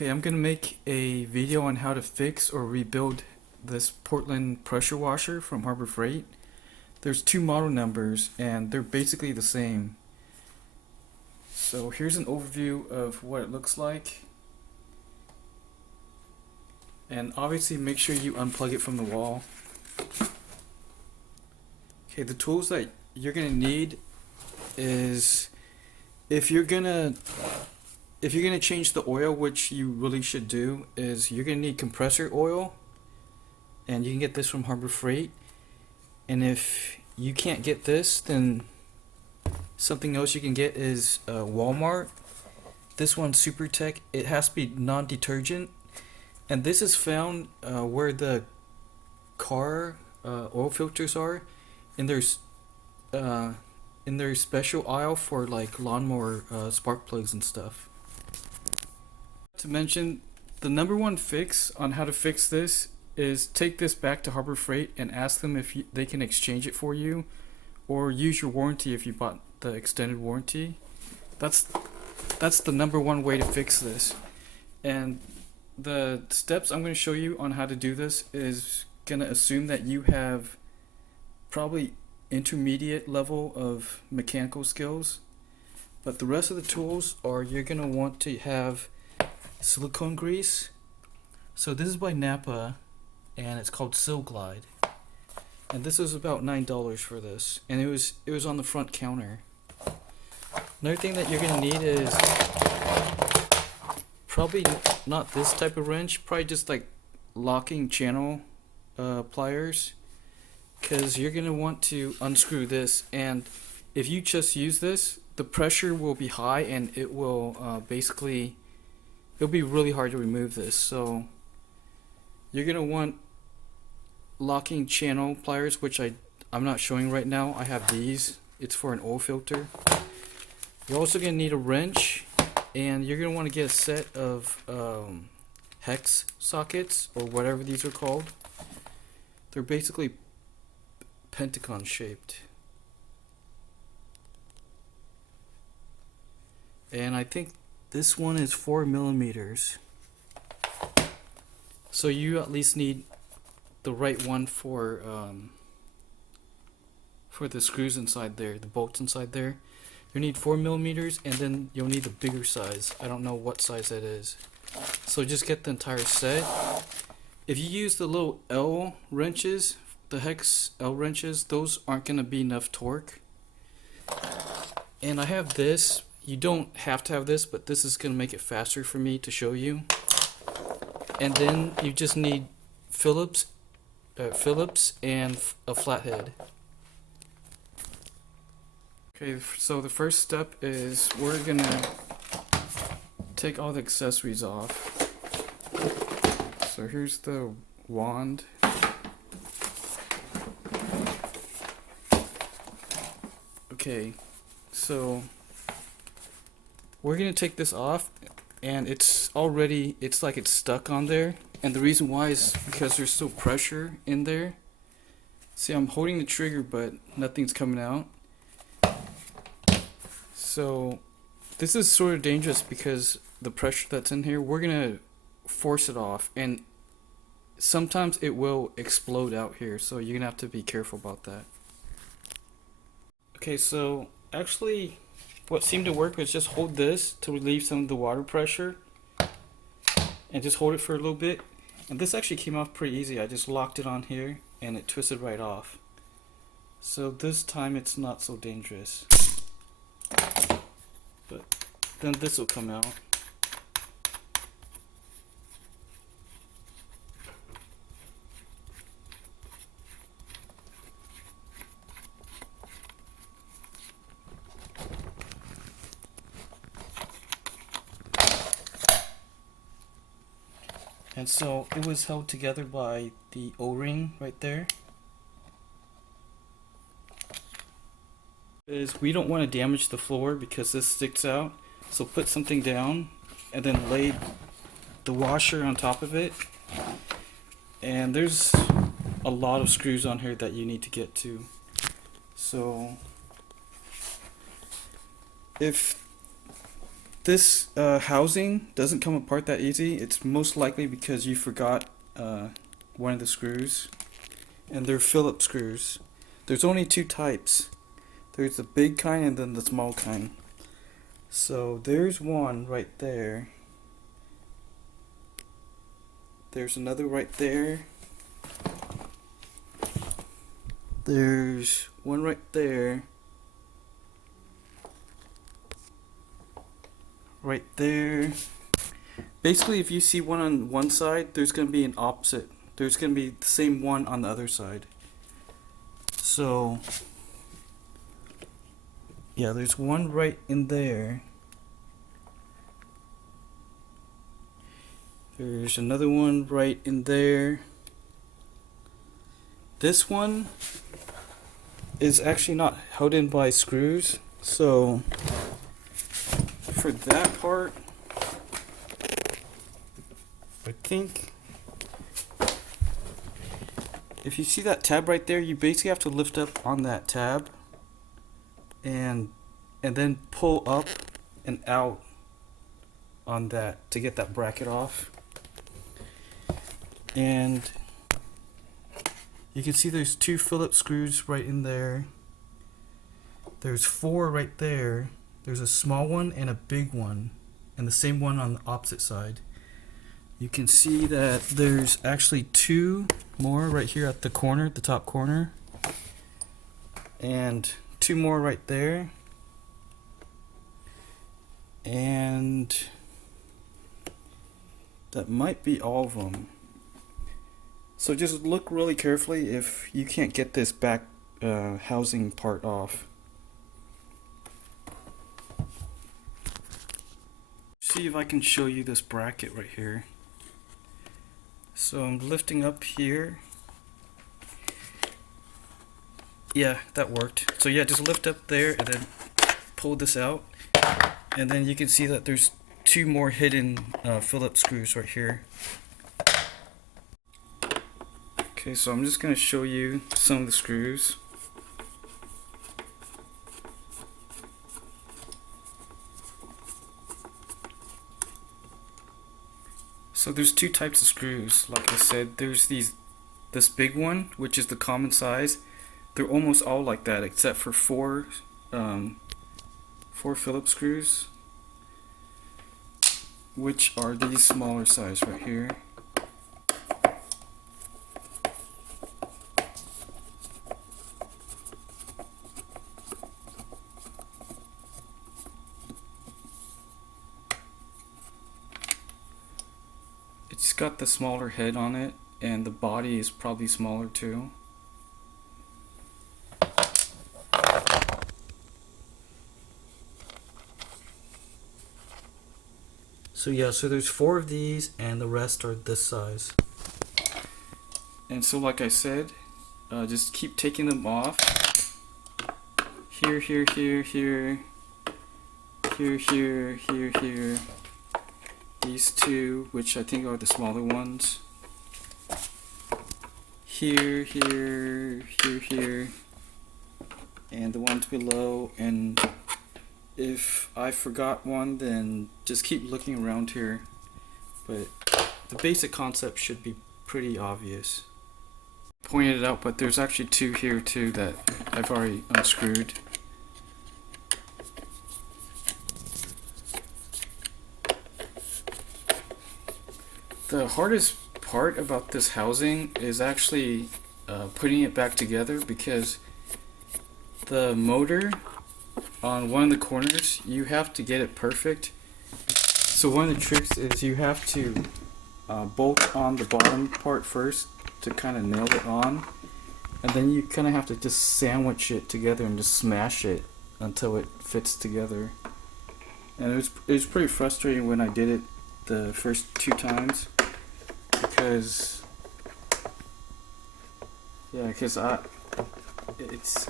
Okay, I'm gonna make a video on how to fix or rebuild this Portland pressure washer from Harbor Freight. There's two model numbers and they're basically the same. So here's an overview of what it looks like. And obviously make sure you unplug it from the wall. Okay, the tools that you're gonna need is if you're gonna change the oil, which you really should do, is you're gonna need compressor oil, and you can get this from Harbor Freight. And if you can't get this, then something else you can get is Walmart. This one's Super Tech. It has to be non-detergent, and this is found where the car oil filters are, and there's in their special aisle for like lawnmower spark plugs and stuff. To mention, the number one fix on how to fix this is take this back to Harbor Freight and ask them if they can exchange it for you, or use your warranty if you bought the extended warranty. That's the number one way to fix this. And the steps I'm going to show you on how to do this is going to assume that you have probably intermediate level of mechanical skills, but the rest of the tools are you're going to want to have silicone grease. So this is by Napa and it's called Sil Glide, and this was about $9 for this, and it was on the front counter. Another thing that you're gonna need is probably not this type of wrench, probably just like locking channel pliers, because you're gonna want to unscrew this, and if you just use this, the pressure will be high and it will it'll be really hard to remove this. So you're gonna want locking channel pliers, which I'm not showing right now. I have these. It's for an oil filter. You're also gonna need a wrench, and you're gonna want to get a set of hex sockets, or whatever these are called. They're basically pentagon shaped, and I think this one is 4 millimeters. So you at least need the right one for the screws inside there, the bolts inside there. You need 4 millimeters, and then you'll need the bigger size. I don't know what size that is. So just get the entire set. If you use the little L wrenches, the hex L wrenches, those aren't going to be enough torque. And I have this. You don't have to have this, but this is going to make it faster for me to show you. And then you just need Phillips and a flathead. Okay, so the first step is we're gonna take all the accessories off. So here's the wand. Okay, so we're gonna take this off, and it's like it's stuck on there, and the reason why is because there's still pressure in there. See, I'm holding the trigger but nothing's coming out. So this is sort of dangerous because the pressure that's in here, we're gonna force it off, and sometimes it will explode out here, so you're gonna have to be careful about that. Okay, so actually what seemed to work was just hold this to relieve some of the water pressure, and just hold it for a little bit, and this actually came off pretty easy. I just locked it on here and it twisted right off. So this time it's not so dangerous, but then this will come out. And so it was held together by the O-ring right there. We don't want to damage the floor because this sticks out, so put something down and then lay the washer on top of it. And there's a lot of screws on here that you need to get to. So if this housing doesn't come apart that easy, it's most likely because you forgot one of the screws, and they're Phillips screws. There's only two types. There's the big kind and then the small kind. So there's one right there. There's another right there. There's one right there. Right there. Basically, if you see one on one side, there's going to be an opposite. There's going to be the same one on the other side. So, yeah, there's one right in there. There's another one right in there. This one is actually not held in by screws, so for that part, I think if you see that tab right there, you basically have to lift up on that tab and then pull up and out on that to get that bracket off. And you can see there's two Phillips screws right in there. There's four right there. There's a small one and a big one, and the same one on the opposite side. You can see that there's actually two more right here at the corner, the top corner, and two more right there, and that might be all of them. So just look really carefully if you can't get this back housing part off. See if I can show you this bracket right here. So I'm lifting up here. Yeah, that worked. So yeah, just lift up there and then pull this out, and then you can see that there's two more hidden Phillips screws right here. Okay, so I'm just going to show you some of the screws. So there's two types of screws. Like I said, there's this big one, which is the common size. They're almost all like that, except for four Phillips screws, which are these smaller size right here. It's got the smaller head on it, and the body is probably smaller too. So yeah, so there's four of these, and the rest are this size. And so like I said, just keep taking them off. Here, here, here, here. Here, here, here, here. These two, which I think are the smaller ones. Here, here, here, here. And the ones below. And if I forgot one, then just keep looking around here. But the basic concept should be pretty obvious. Pointed it out, but there's actually two here too that I've already unscrewed. The hardest part about this housing is actually putting it back together, because the motor on one of the corners, you have to get it perfect. So one of the tricks is you have to bolt on the bottom part first to kind of nail it on, and then you kind of have to just sandwich it together and just smash it until it fits together. And it was pretty frustrating when I did it the first two times, because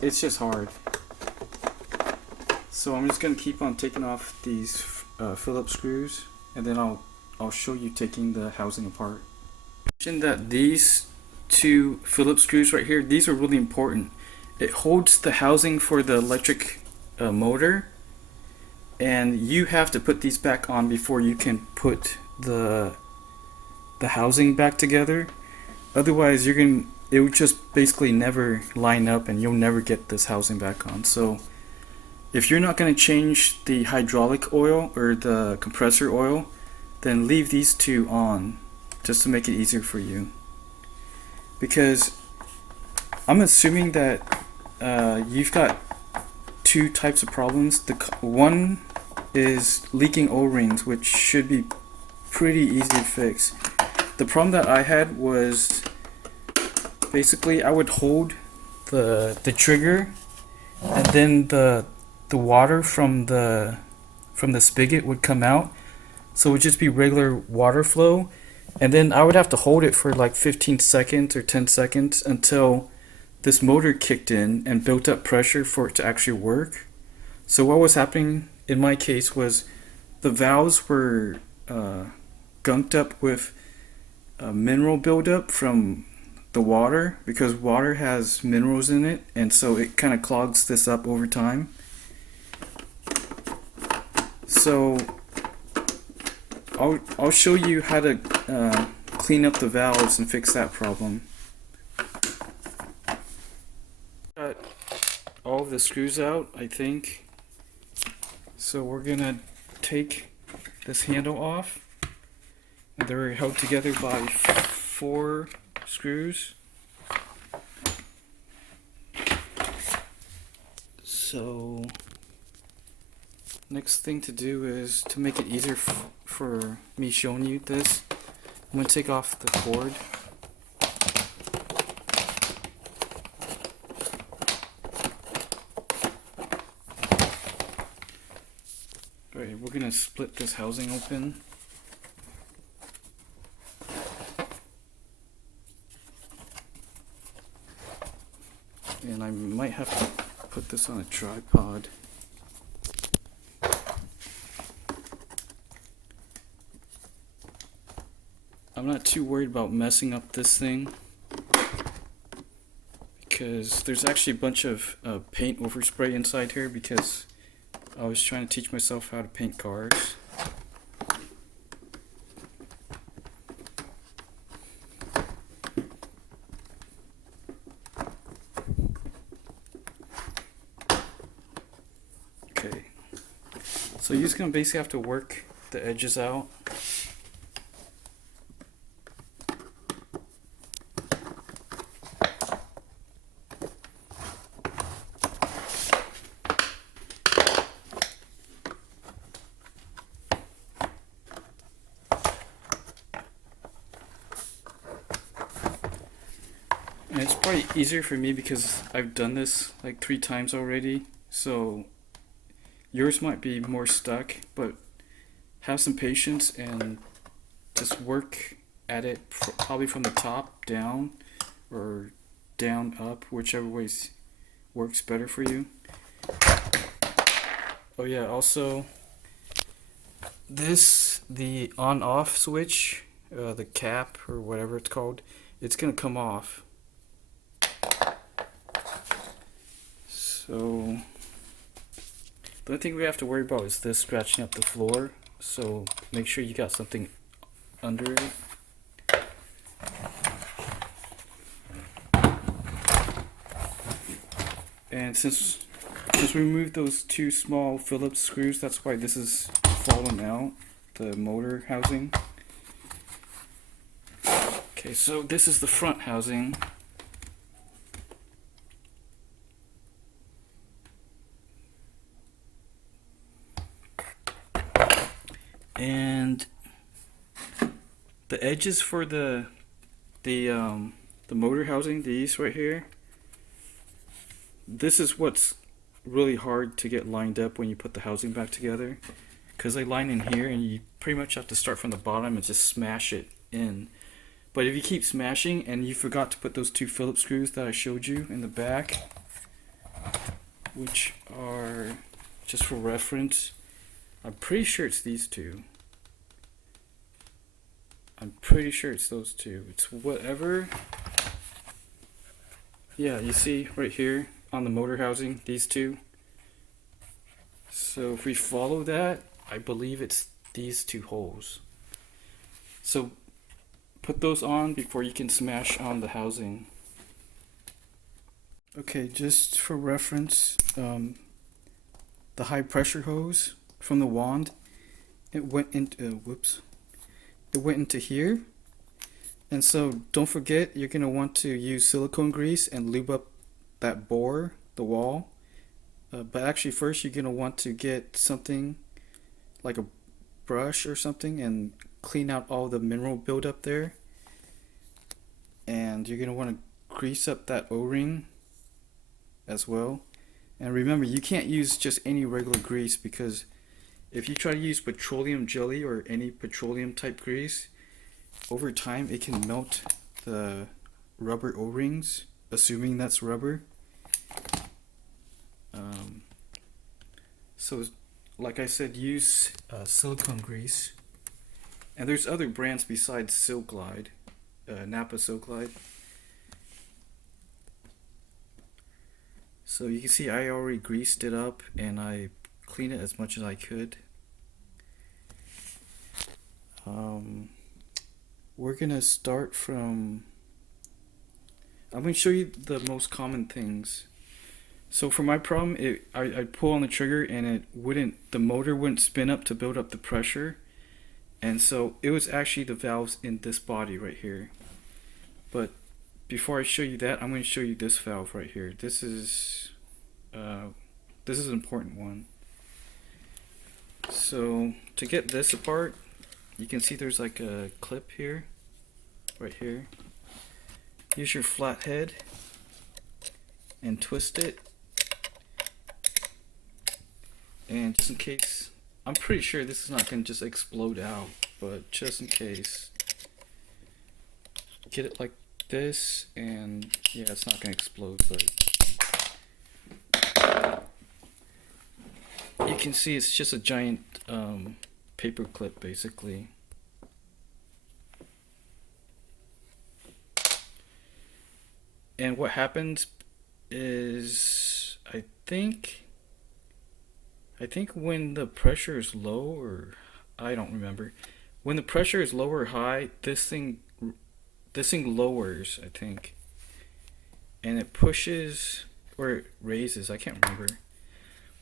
it's just hard. So I'm just gonna keep on taking off these Phillips screws, and then I'll show you taking the housing apart. Mention that these two Phillips screws right here, these are really important. It holds the housing for the electric motor, and you have to put these back on before you can put the housing back together. Otherwise, it would just basically never line up, and you'll never get this housing back on. So if you're not going to change the hydraulic oil or the compressor oil, then leave these two on just to make it easier for you. Because I'm assuming that you've got two types of problems. One is leaking O-rings, which should be pretty easy to fix. The problem that I had was basically I would hold the trigger, and then the water from the spigot would come out, so it would just be regular water flow, and then I would have to hold it for like 15 seconds or 10 seconds until this motor kicked in and built up pressure for it to actually work. So what was happening in my case was the valves were gunked up with mineral buildup from the water, because water has minerals in it, and so it kind of clogs this up over time. So I'll show you how to clean up the valves and fix that problem. Got all of the screws out, I think. So we're gonna take this handle off. They're held together by 4 screws. So next thing to do is to make it easier for me showing you this. I'm going to take off the cord. Alright, we're going to split this housing open. And I might have to put this on a tripod. I'm not too worried about messing up this thing, because there's actually a bunch of paint overspray inside here, because I was trying to teach myself how to paint cars. Okay, so you're just gonna basically have to work the edges out. And it's probably easier for me because I've done this like 3 times already, so yours might be more stuck, but have some patience and just work at it probably from the top down or down up, whichever way works better for you. Oh yeah, also the on-off switch, the cap or whatever it's called, it's gonna come off. So the only thing we have to worry about is this scratching up the floor, so make sure you got something under it. And since we removed those 2 small Phillips screws, that's why this is fallen out, the motor housing. Okay, so this is the front housing. And the edges for the motor housing, these right here, this is what's really hard to get lined up when you put the housing back together, because they line in here and you pretty much have to start from the bottom and just smash it in. But if you keep smashing and you forgot to put those 2 Phillips screws that I showed you in the back, which are just for reference, I'm pretty sure it's these 2. I'm pretty sure it's those 2. It's whatever. Yeah, you see right here on the motor housing, these 2. So if we follow that, I believe it's these two holes. So put those on before you can smash on the housing. Okay, just for reference, the high pressure hose from the wand, it went into it went into here. And so don't forget, you're gonna want to use silicone grease and lube up that bore, the wall. But actually, first you're gonna want to get something like a brush or something and clean out all the mineral buildup there. And you're gonna want to grease up that O-ring as well. And remember, you can't use just any regular grease, because if you try to use petroleum jelly or any petroleum type grease, over time it can melt the rubber O-rings, assuming that's rubber. So like I said, use silicone grease. And there's other brands besides Silk Glide, Napa Silk Glide. So you can see I already greased it up and I cleaned it as much as I could. We're gonna start from, I'm gonna show you the most common things. So for my problem, I'd pull on the trigger and the motor wouldn't spin up to build up the pressure. And so it was actually the valves in this body right here. But before I show you that, I'm going to show you this valve right here. This is an important one. So to get this apart, you can see there's like a clip here, right here. Use your flathead and twist it. And just in case, I'm pretty sure this is not going to just explode out, but just in case, get it like this, and yeah, it's not going to explode, but you can see it's just a giant paper clip basically. And what happens is, I think when the pressure is low, or I don't remember, when the pressure is low or high, this thing lowers, I think, and it pushes, or it raises, I can't remember,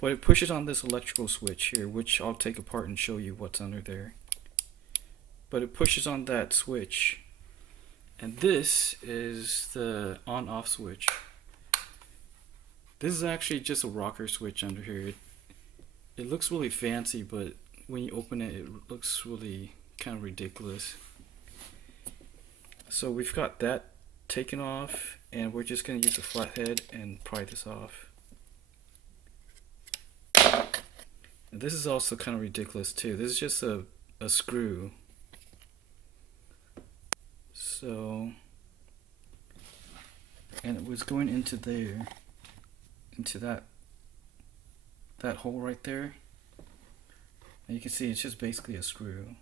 but it pushes on this electrical switch here, which I'll take apart and show you what's under there. But it pushes on that switch, and this is the on-off switch. This is actually just a rocker switch under here. It looks really fancy, but when you open it, it looks really kind of ridiculous. So we've got that taken off, and we're just going to use a flathead and pry this off. And this is also kind of ridiculous too. This is just a screw. So, and it was going into there, into that hole right there. And you can see it's just basically a screw.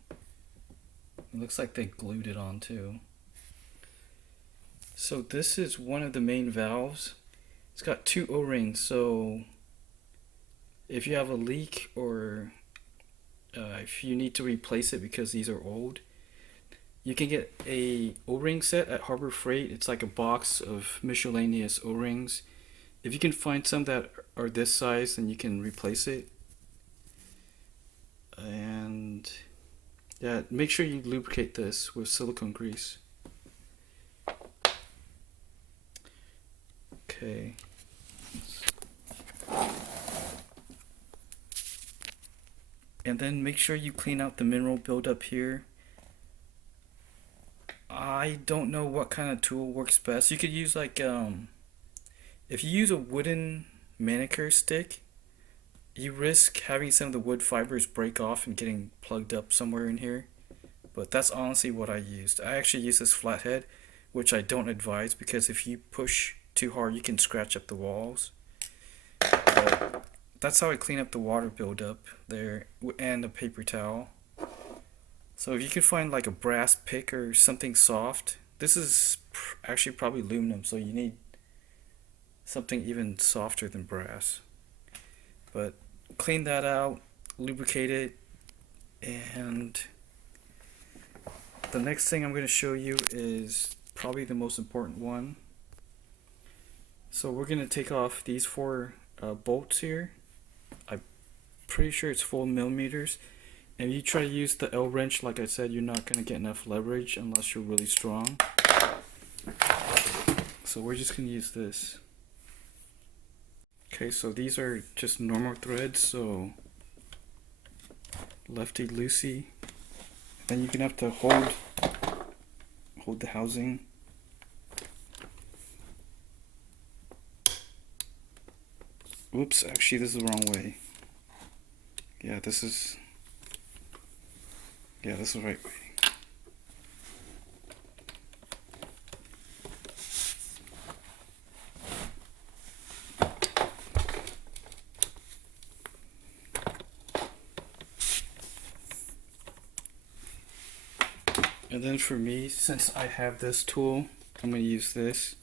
It looks like they glued it on too. So this is one of the main valves. It's got two O-rings, so if you have a leak, or if you need to replace it because these are old, you can get a O-ring set at Harbor Freight. It's like a box of miscellaneous O-rings. If you can find some that are this size, then you can replace it. And yeah, make sure you lubricate this with silicone grease. Okay. And then make sure you clean out the mineral buildup here. I don't know what kind of tool works best. You could use like if you use a wooden manicure stick, you risk having some of the wood fibers break off and getting plugged up somewhere in here. But that's honestly what I used. I actually use this flathead, which I don't advise, because if you push too hard, you can scratch up the walls. But that's how I clean up the water buildup there, and a paper towel. So if you can find like a brass pick or something soft, this is actually probably aluminum, so you need something even softer than brass. But clean that out, lubricate it, and the next thing I'm going to show you is probably the most important one. So we're going to take off these four bolts here. I'm pretty sure it's 4 millimeters. And you try to use the L wrench, like I said, you're not going to get enough leverage unless you're really strong. So we're just going to use this. Okay, so these are just normal threads, so lefty loosey. Then you're going to have to hold the housing. Oops, actually this is the wrong way. Yeah, this is the right way. And then for me, since I have this tool, I'm going to use this.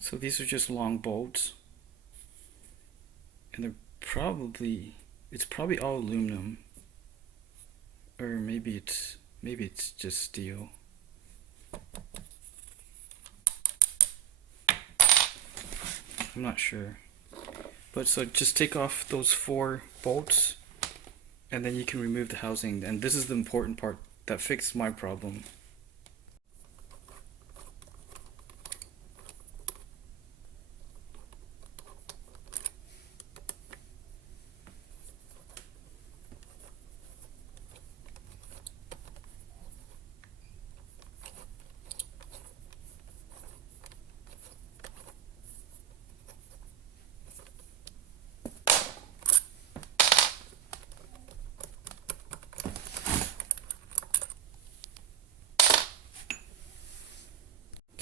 So these are just long bolts, and it's probably all aluminum, or maybe it's just steel. I'm not sure. But so just take off those 4 bolts, and then you can remove the housing. And this is the important part that fixed my problem.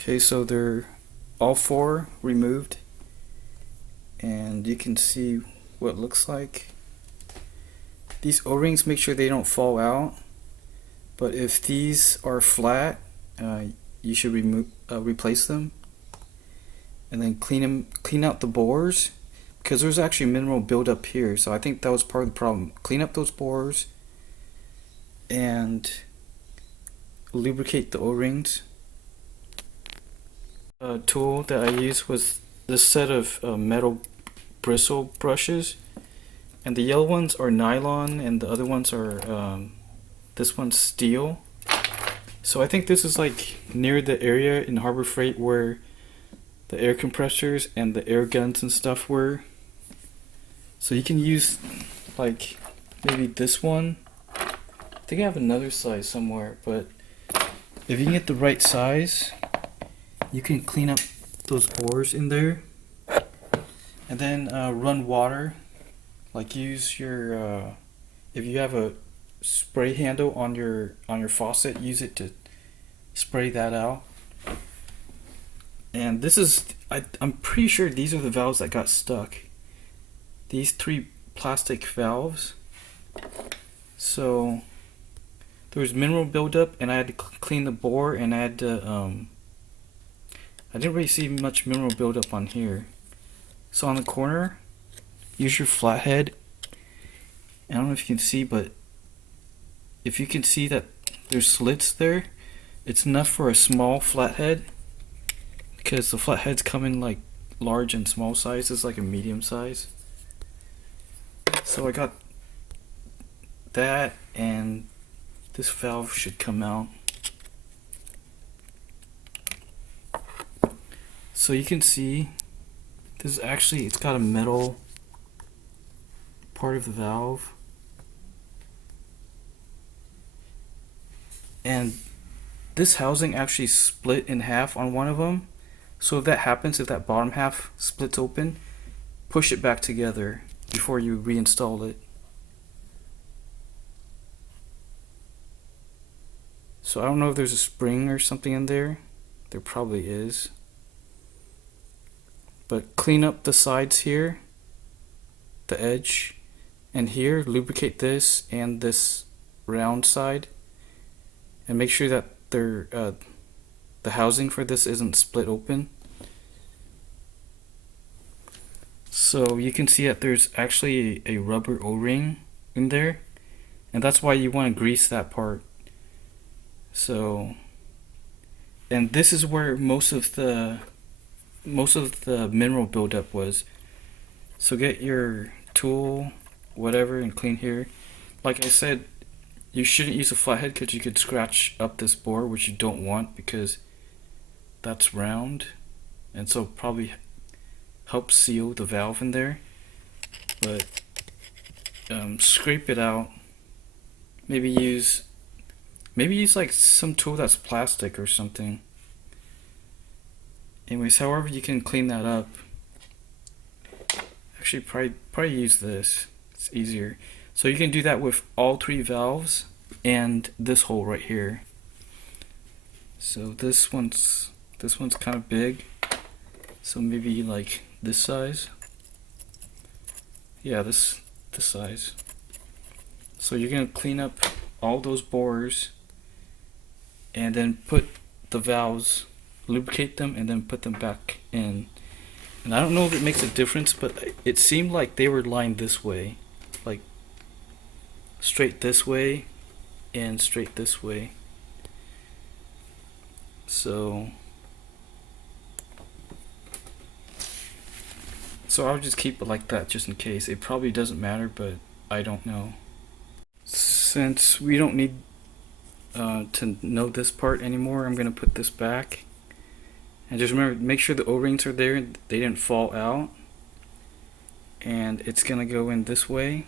Okay, so they're all 4 removed, and you can see what it looks like. These O-rings, make sure they don't fall out, but if these are flat, you should replace them, and then clean out the bores, because there's actually mineral buildup here, so I think that was part of the problem. Clean up those bores and lubricate the O-rings. Tool that I used was this set of metal bristle brushes, and the yellow ones are nylon and the other ones are this one's steel. So I think this is like near the area in Harbor Freight where the air compressors and the air guns and stuff were. So you can use like maybe this one. I think I have another size somewhere, but if you can get the right size, you can clean up those bores in there, and then run water. Like use your if you have a spray handle on your faucet, use it to spray that out. And this is I'm pretty sure these are the valves that got stuck. These 3 plastic valves. So there was mineral buildup, and I had to clean the bore, and I had to I didn't really see much mineral buildup on here. So on the corner, use your flathead. I don't know if you can see, but if you can see that there's slits there, it's enough for a small flathead, because the flatheads come in like large and small sizes, like a medium size. So I got that, and this valve should come out. So you can see this is actually, it's got a metal part of the valve, and this housing actually split in half on one of them. So if that happens, if that bottom half splits open, push it back together before you reinstall it. So I don't know if there's a spring or something in there. There probably is. But clean up the sides here, the edge, And here, lubricate this and this round side, and make sure that the housing for this isn't split open. So you can see that there's actually a rubber O-ring in there, and that's why you want to grease that part. So, and this is where most of the mineral buildup was. So get your tool, whatever, and clean here. Like I said, you shouldn't use a flathead because you could scratch up this bore, which you don't want because that's round, and so probably help seal the valve in there. But scrape it out. Maybe use like some tool that's plastic or something. Anyways, however you can clean that up. Actually, probably use this. It's easier. So you can do that with all 3 valves and this hole right here. So this one's kind of big. So maybe like this size. Yeah, this size. So you're gonna clean up all those bores and then put the valves, lubricate them, and then put them back in. And I don't know if it makes a difference, but it seemed like they were lined this way, like straight this way and straight this way. So I'll just keep it like that just in case. It probably doesn't matter, but I don't know. Since we don't need to know this part anymore, I'm gonna put this back. And just remember, make sure the O-rings are there, they didn't fall out. And it's gonna go in this way.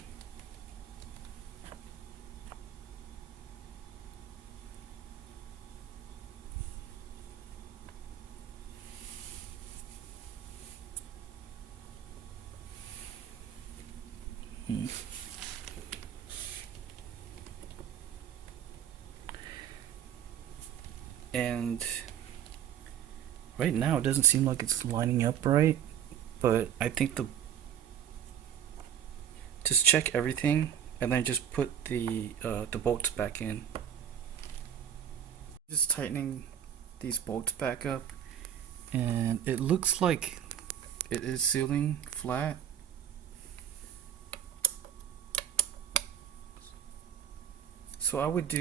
And right now it doesn't seem like it's lining up right, but I think just check everything and then just put the bolts back in. Just tightening these bolts back up, and it looks like it is sealing flat. So I would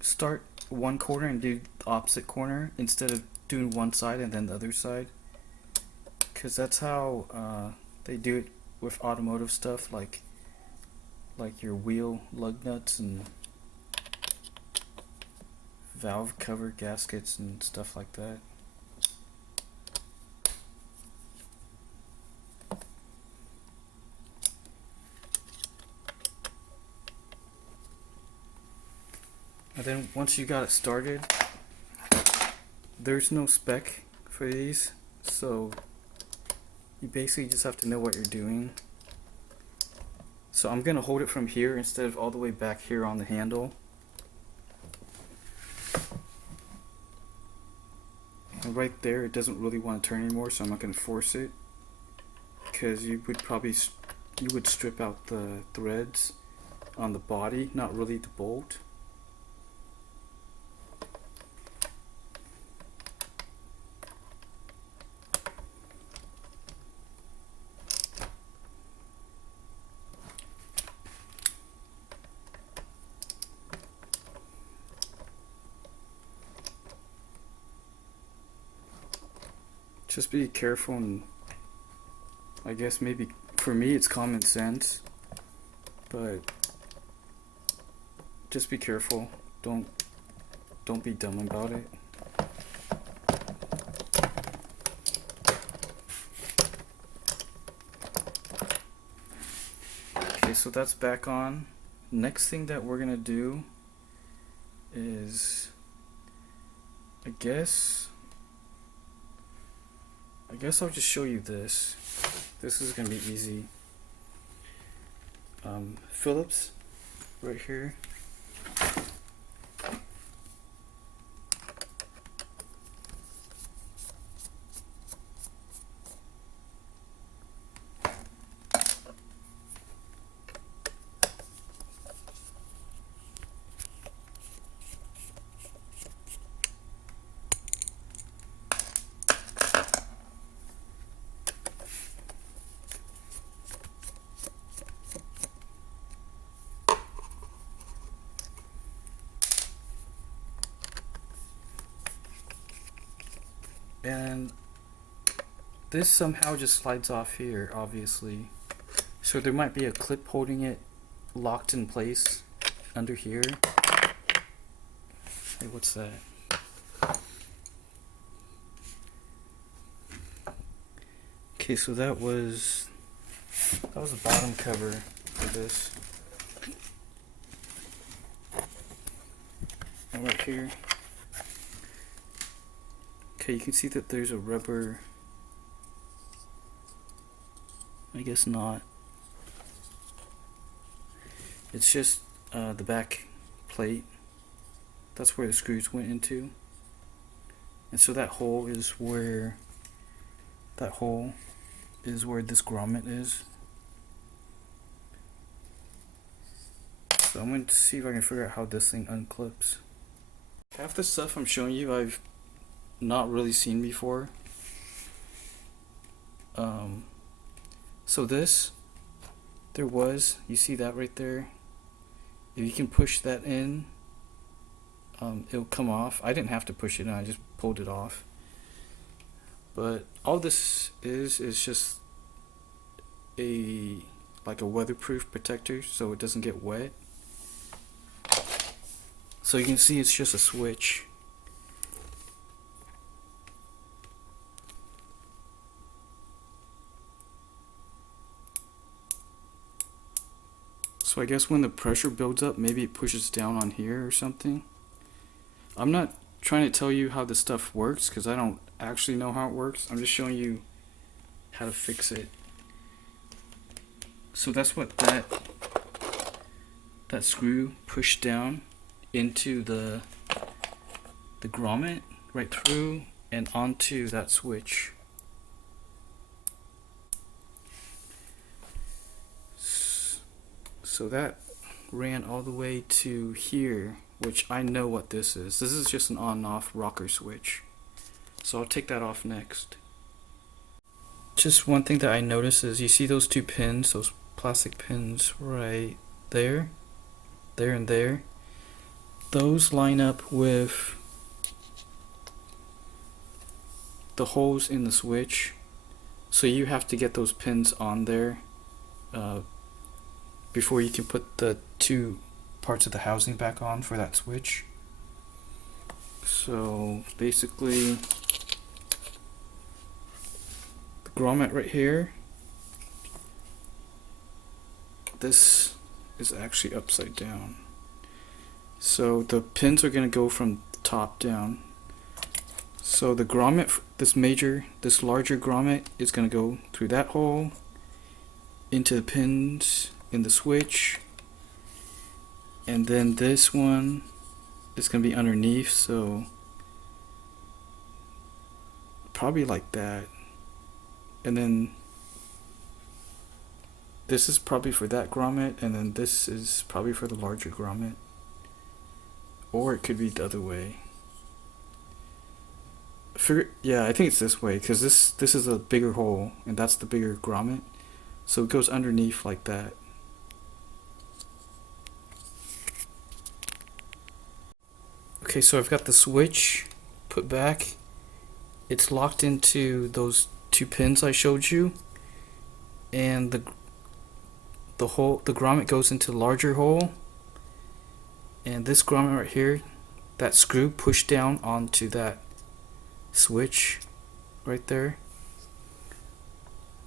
start one corner and do the opposite corner instead of doing one side and then the other side, because that's how they do it with automotive stuff, like your wheel lug nuts and valve cover gaskets and stuff like that. And then once you got it started, there's no spec for these, so you basically just have to know what you're doing. So I'm gonna hold it from here instead of all the way back here on the handle. And right there, it doesn't really want to turn anymore, so I'm not gonna force it, because you would strip out the threads on the body, not really the bolt. Just be careful, and I guess maybe for me it's common sense, but just be careful. Don't be dumb about it. Okay, so that's back on. Next thing that we're gonna do is, I guess I'll just show you this. This is gonna be easy. Phillips, right here. And this somehow just slides off here, obviously. So there might be a clip holding it locked in place under here. Hey, what's that? Okay, so that was the bottom cover for this. And right here. Okay, you can see that there's a rubber. I guess not. It's just the back plate. That's where the screws went into. And so that hole is where this grommet is. So I'm going to see if I can figure out how this thing unclips. Half the stuff I'm showing you I've not really seen before. So this, you see that right there? If you can push that in, it'll come off. I didn't have to push it in, I just pulled it off. But all this is just like a weatherproof protector so it doesn't get wet. So you can see it's just a switch. So I guess when the pressure builds up, maybe it pushes down on here or something. I'm not trying to tell you how this stuff works because I don't actually know how it works. I'm just showing you how to fix it. So that's what that screw pushed down into the grommet right through and onto that switch. So that ran all the way to here, which I know what this is. This is just an on and off rocker switch. So I'll take that off next. Just one thing that I noticed is you see those two pins, those plastic pins right there, there and there. Those line up with the holes in the switch. So you have to get those pins on there before you can put the two parts of the housing back on for that switch. So basically the grommet right here, this is actually upside down. So the pins are going to go from top down. So the grommet, this larger grommet is going to go through that hole into the pins in the switch, and then this one is going to be underneath, so probably like that. And then this is probably for that grommet, and then this is probably for the larger grommet, or it could be the other way. Yeah, I think it's this way because this is a bigger hole and that's the bigger grommet, so it goes underneath like that. Okay, so I've got the switch put back. It's locked into those two pins I showed you, and the grommet goes into the larger hole, and this grommet right here, that screw pushed down onto that switch right there.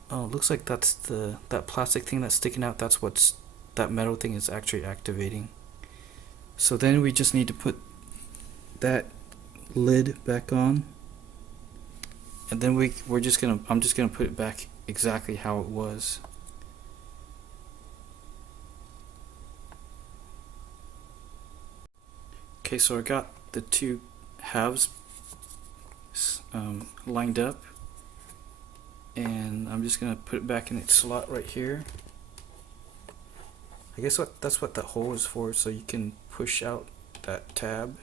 Oh, it looks like that's that plastic thing that's sticking out. That's what's that metal thing is actually activating. So then we just need to put that lid back on, and then I'm just gonna put it back exactly how it was. Okay, so I got the two halves lined up, and I'm just gonna put it back in its slot right here. I guess that's what that hole is for, so you can push out that tab.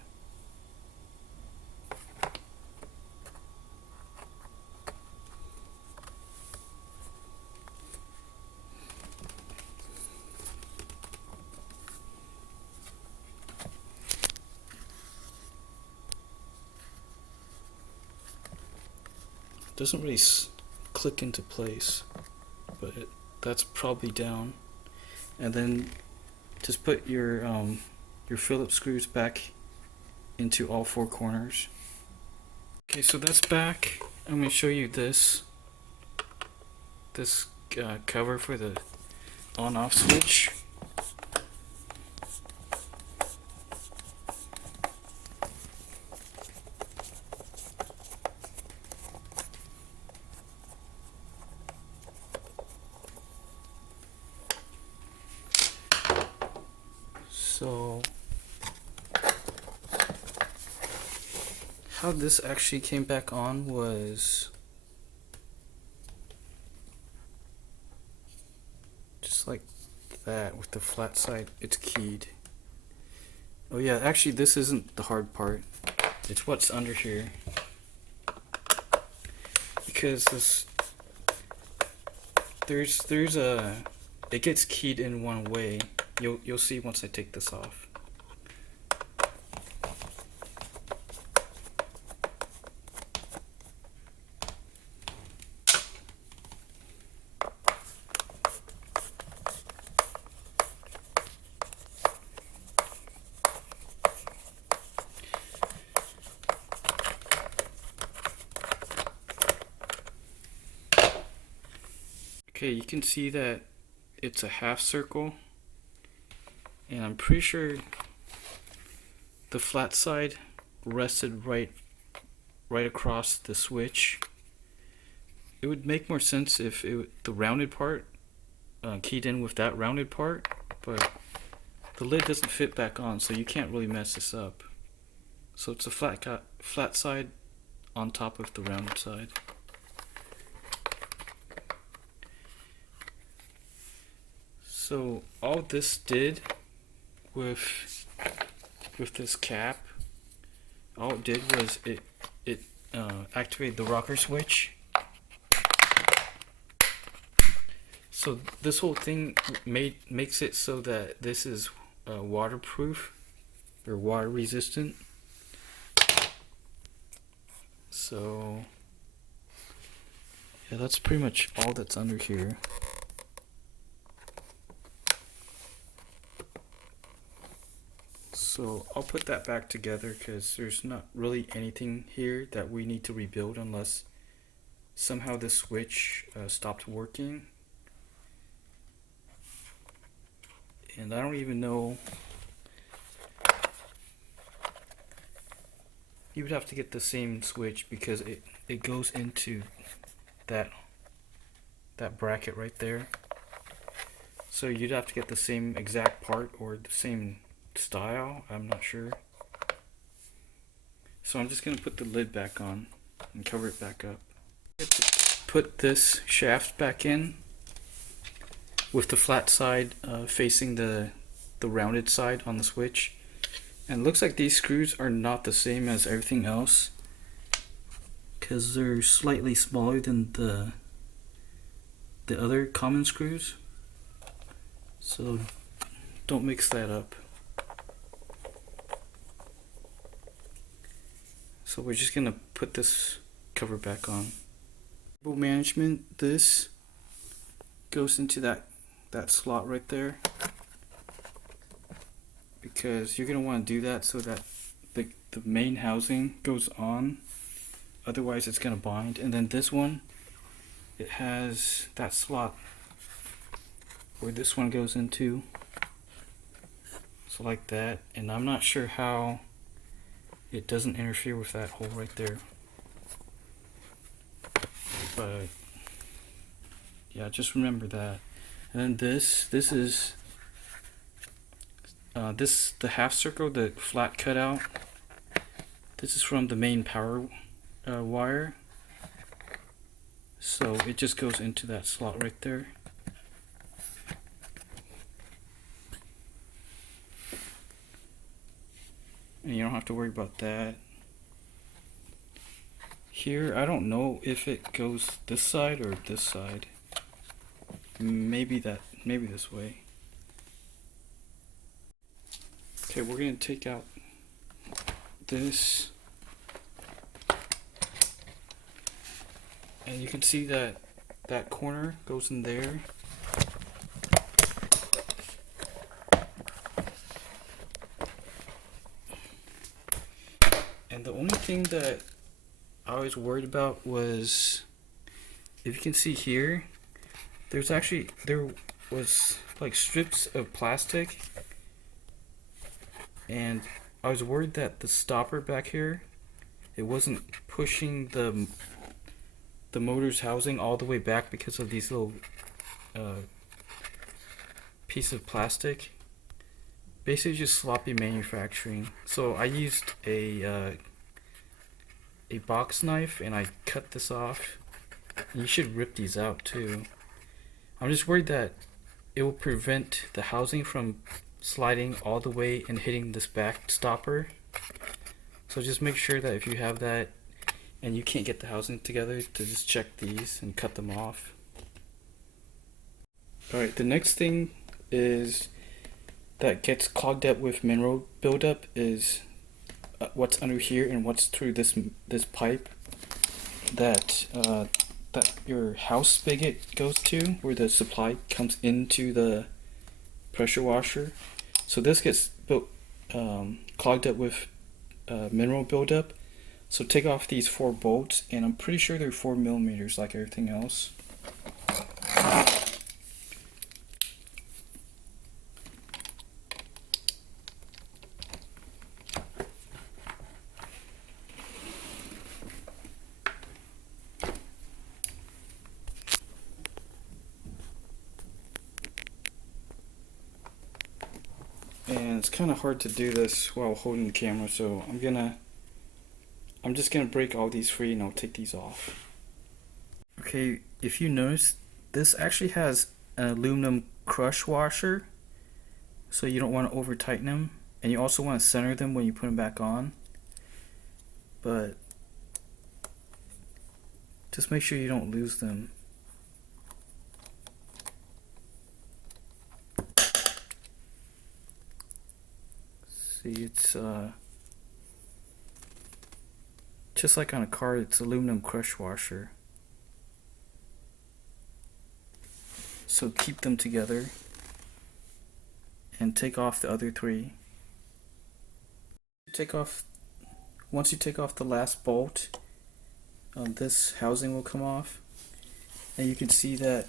doesn't really click into place, but that's probably down. And then just put your Phillips screws back into all four corners. Okay, so that's back. I'm going to show you this cover for the on-off switch. So how this actually came back on was just like that with the flat side. It's keyed. Oh yeah, actually this isn't the hard part. It's what's under here. Because there's a it gets keyed in one way. You'll see once I take this off. Okay, you can see that it's a half circle, and I'm pretty sure the flat side rested right across the switch. It would make more sense if the rounded part keyed in with that rounded part, but the lid doesn't fit back on, so you can't really mess this up. So it's a flat side on top of the rounded side. So all this did with this cap, all it did was it activated the rocker switch. So this whole thing makes it so that this is waterproof or water resistant. So yeah, that's pretty much all that's under here. So I'll put that back together because there's not really anything here that we need to rebuild unless somehow this switch stopped working. And I don't even know. You would have to get the same switch because it goes into that bracket right there. So you'd have to get the same exact part or the same style, I'm not sure. So I'm just going to put the lid back on and cover it back up. Put this shaft back in with the flat side facing the rounded side on the switch. And it looks like these screws are not the same as everything else because they're slightly smaller than the other common screws. So don't mix that up. So we're just gonna put this cover back on. Cable management, this goes into that slot right there because you're gonna want to do that so that the main housing goes on, otherwise it's gonna bind. And then this one, it has that slot where this one goes into, so like that. And I'm not sure how it doesn't interfere with that hole right there, but yeah, just remember that. And then this is the half circle, the flat cutout. This is from the main power wire, so it just goes into that slot right there. And you don't have to worry about that. Here, I don't know if it goes this side or this side. Maybe this way. Okay, we're gonna take out this. And you can see that that corner goes in there. And the only thing that I was worried about was, if you can see here, there was like strips of plastic, and I was worried that the stopper back here, it wasn't pushing the motor's housing all the way back because of these little piece of plastic. Basically just sloppy manufacturing. So I used a box knife and I cut this off. You should rip these out too. I'm just worried that it will prevent the housing from sliding all the way and hitting this back stopper. So just make sure that if you have that and you can't get the housing together, to just check these and cut them off. Alright, the next thing is that gets clogged up with mineral buildup is what's under here and what's through this pipe that your house spigot goes to, where the supply comes into the pressure washer. So this gets clogged up with mineral buildup. So take off these 4 bolts, and I'm pretty sure they're 4 millimeters like everything else. And it's kind of hard to do this while holding the camera, so I'm just gonna break all these free and I'll take these off. Okay, if you notice, this actually has an aluminum crush washer, so you don't want to over tighten them, and you also want to center them when you put them back on. But just make sure you don't lose them. See, it's just like on a car, it's aluminum crush washer. So keep them together and take off the other 3. Once you take off the last bolt, this housing will come off, and you can see that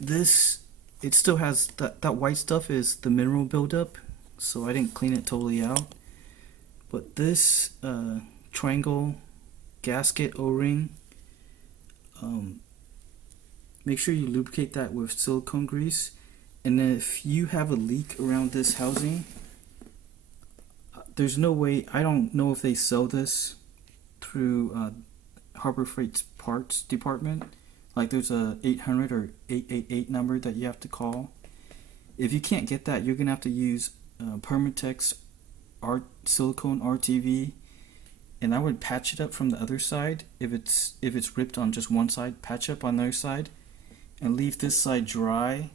it still has that white stuff is the mineral buildup. So I didn't clean it totally out, but this triangle gasket O-ring, make sure you lubricate that with silicone grease. And if you have a leak around this housing, there's no way, I don't know if they sell this through Harbor Freight's parts department. Like there's a 800 or 888 number that you have to call. If you can't get that, you're gonna have to use Permatex silicone RTV, and I would patch it up from the other side. If it's ripped on just one side, patch up on the other side and leave this side dry,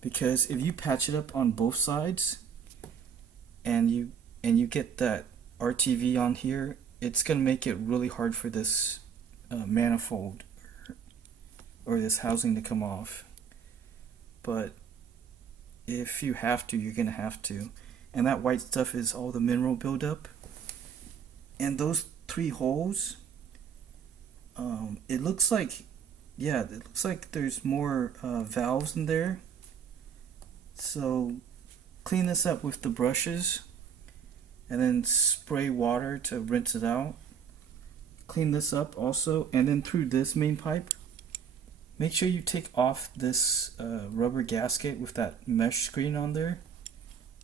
because if you patch it up on both sides and you get that RTV on here, it's gonna make it really hard for this manifold or this housing to come off. But if you have to, you're gonna have to. And that white stuff is all the mineral buildup. And those 3 holes, it looks like there's more valves in there. So clean this up with the brushes and then spray water to rinse it out. Clean this up also, and then through this main pipe, make sure you take off this rubber gasket with that mesh screen on there.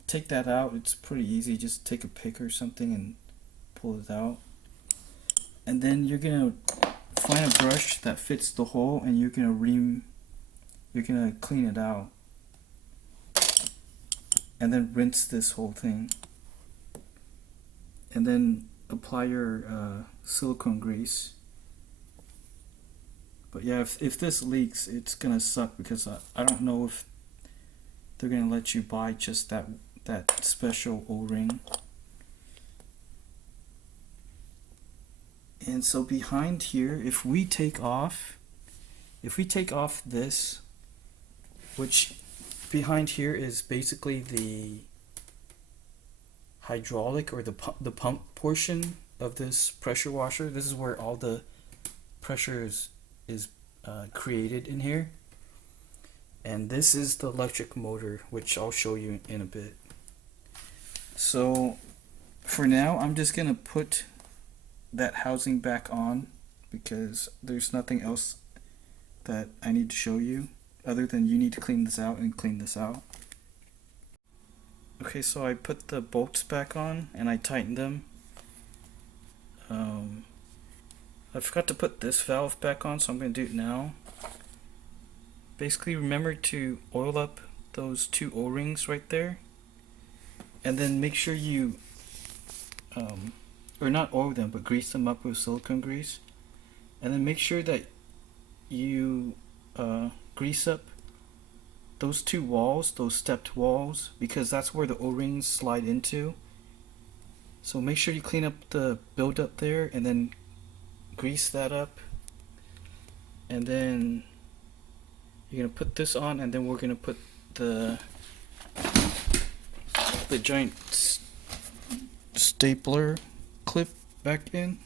Take that out. It's pretty easy. Just take a pick or something and pull it out. And then you're gonna find a brush that fits the hole, and you're gonna clean it out. And then rinse this whole thing. And then apply your silicone grease. But yeah, if this leaks, it's gonna suck, because I don't know if they're gonna let you buy just that special O-ring. And so behind here, if we take off this, which behind here is basically the hydraulic or the pump portion of this pressure washer. This is where all the pressure is created in here. And this is the electric motor, which I'll show you in a bit. So for now, I'm just gonna put that housing back on because there's nothing else that I need to show you other than you need to clean this out and clean this out. Okay, so I put the bolts back on and I tightened them. I forgot to put this valve back on, so I'm going to do it now. Basically, remember to oil up those two O-rings right there, and then make sure you, or not oil them, but grease them up with silicone grease, and then make sure that you grease up those two walls, those stepped walls, because that's where the O-rings slide into. So make sure you clean up the buildup there and then grease that up. And then you're going to put this on, and then we're going to put the giant stapler clip back in.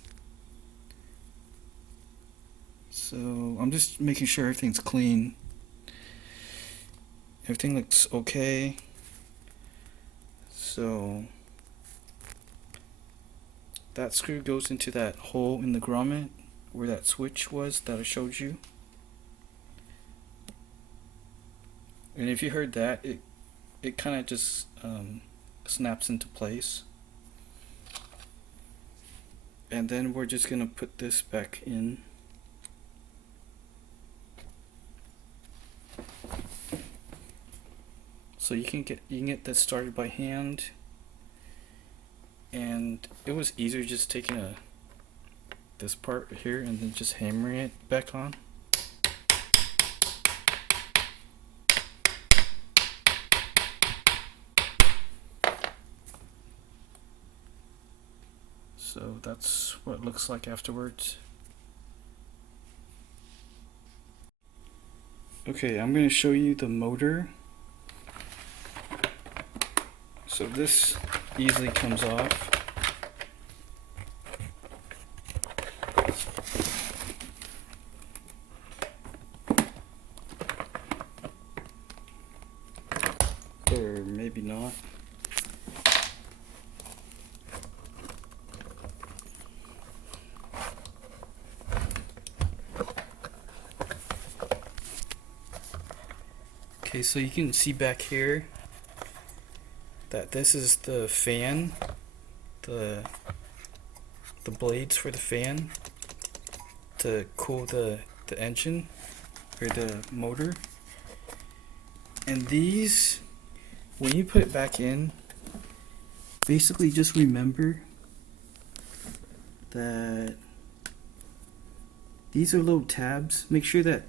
So I'm just making sure everything's clean. Everything looks okay. So that screw goes into that hole in the grommet where that switch was that I showed you. And if you heard that, it kind of just snaps into place. And then we're just gonna put this back in. So you can get that started by hand, and it was easier just taking this part here and then just hammering it back on. So that's what it looks like afterwards. Okay, I'm going to show you the motor. So this easily comes off. Or maybe not. Okay, so you can see back here that this is the fan, the blades for the fan to cool the engine or the motor. And these, when you put it back in, basically just remember that these are little tabs. Make sure that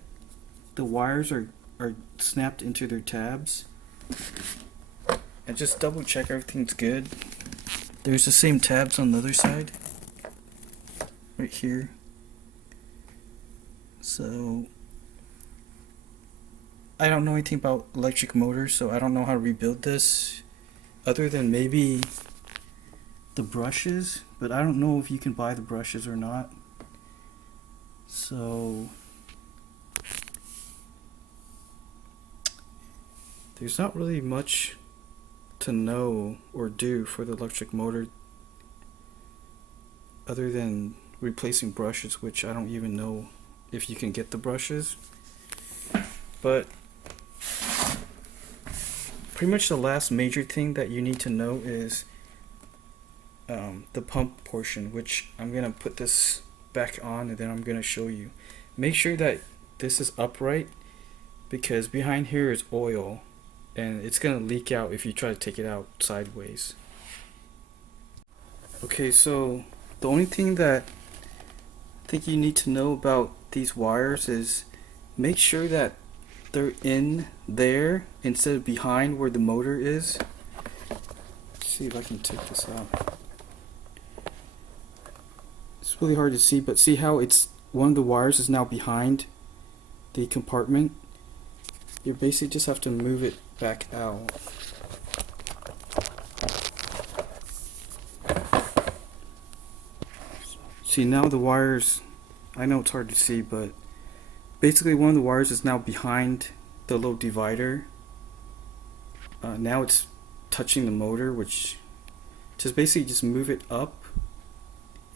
the wires are snapped into their tabs. And just double check everything's good. There's the same tabs on the other side. Right here. So I don't know anything about electric motors, so I don't know how to rebuild this other than maybe the brushes, but I don't know if you can buy the brushes or not. So there's not really much to know or do for the electric motor other than replacing brushes, which I don't even know if you can get the brushes. But pretty much the last major thing that you need to know is the pump portion, which I'm gonna put this back on and then I'm gonna show you. Make sure that this is upright because behind here is oil and it's gonna leak out if you try to take it out sideways. Okay, so the only thing that I think you need to know about these wires is make sure that they're in there instead of behind where the motor is. Let's see if I can take this out. This It's really hard to see, but see how it's one of the wires is now behind the compartment? You basically just have to move it back out. See, now the wires, I know it's hard to see, but basically one of the wires is now behind the little divider. Now it's touching the motor, which just basically just move it up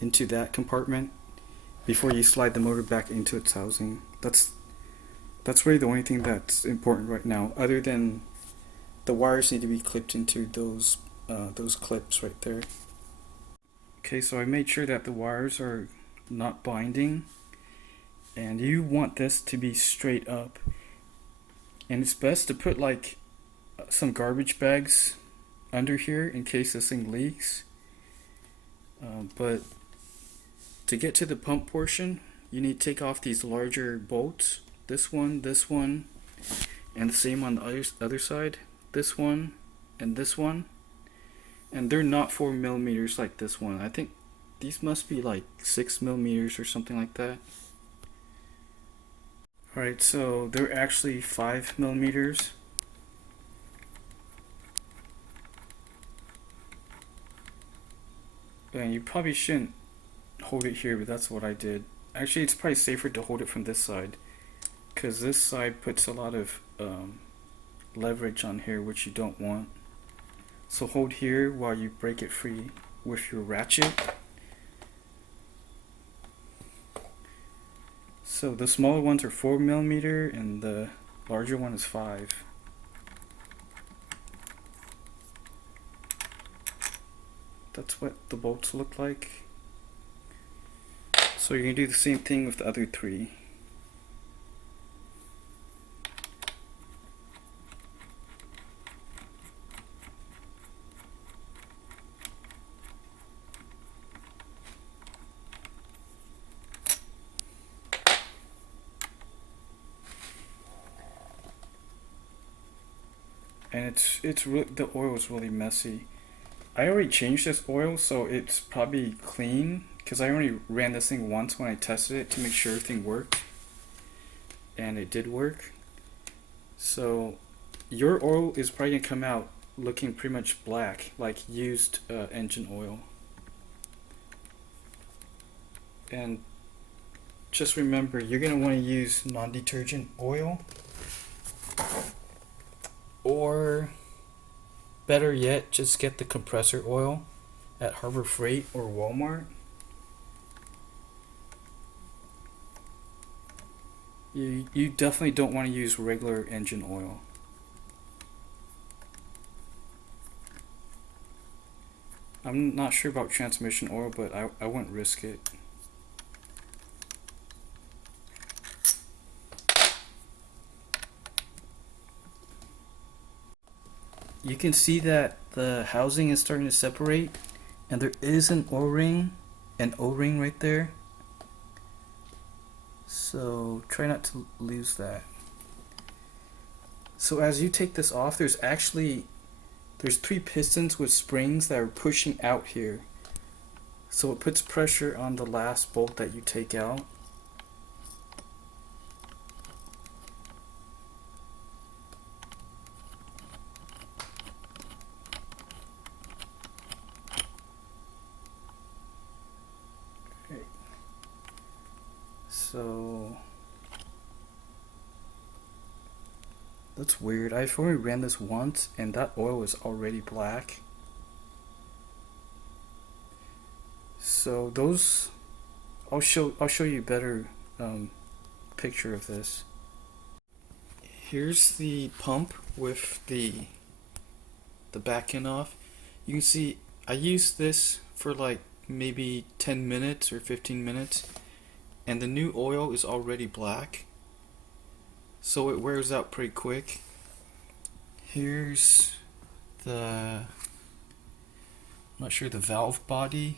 into that compartment before you slide the motor back into its housing. That's really the only thing that's important right now, other than the wires need to be clipped into those clips right there. Okay, so I made sure that the wires are not binding, and you want this to be straight up. And it's best to put like some garbage bags under here in case this thing leaks. But to get to the pump portion, you need to take off these larger bolts. This one, and the same on the other side. This one, and this one. And they're not 4 millimeters like this one. I think these must be like 6 millimeters or something like that. Alright, so they're actually 5 millimeters. And you probably shouldn't hold it here, but that's what I did. Actually, it's probably safer to hold it from this side, because this side puts a lot of leverage on here, which you don't want. So hold here while you break it free with your ratchet. So the smaller ones are 4 millimeter and the larger one is 5. That's what the bolts look like. So you're going to do the same thing with the other 3. And the oil is really messy. I already changed this oil, so it's probably clean, because I only ran this thing once when I tested it to make sure everything worked, and it did work. So your oil is probably gonna come out looking pretty much black, like used engine oil. And just remember, you're gonna want to use non-detergent oil, or better yet, just get the compressor oil at Harbor Freight or Walmart. You definitely don't want to use regular engine oil. I'm not sure about transmission oil, but I wouldn't risk it. You can see that the housing is starting to separate, and there is an O-ring right there. So try not to lose that. So as you take this off, there's 3 pistons with springs that are pushing out here. So it puts pressure on the last bolt that you take out. So that's weird. I've only ran this once and that oil is already black. So those, I'll show you a better picture of this. Here's the pump with the back end off. You can see I used this for like maybe 10 minutes or 15 minutes. And the new oil is already black, so it wears out pretty quick. Here's I'm not sure, the valve body.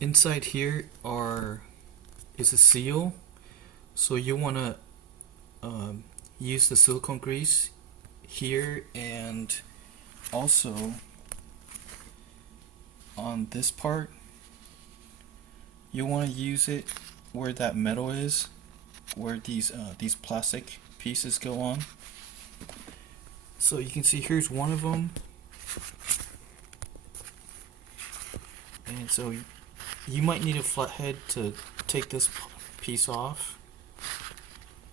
Inside here is a seal, so you want to use the silicone grease here, and also on this part, you want to use it where that metal is, where these plastic pieces go on. So you can see here's one of them, and so you might need a flathead to take this piece off.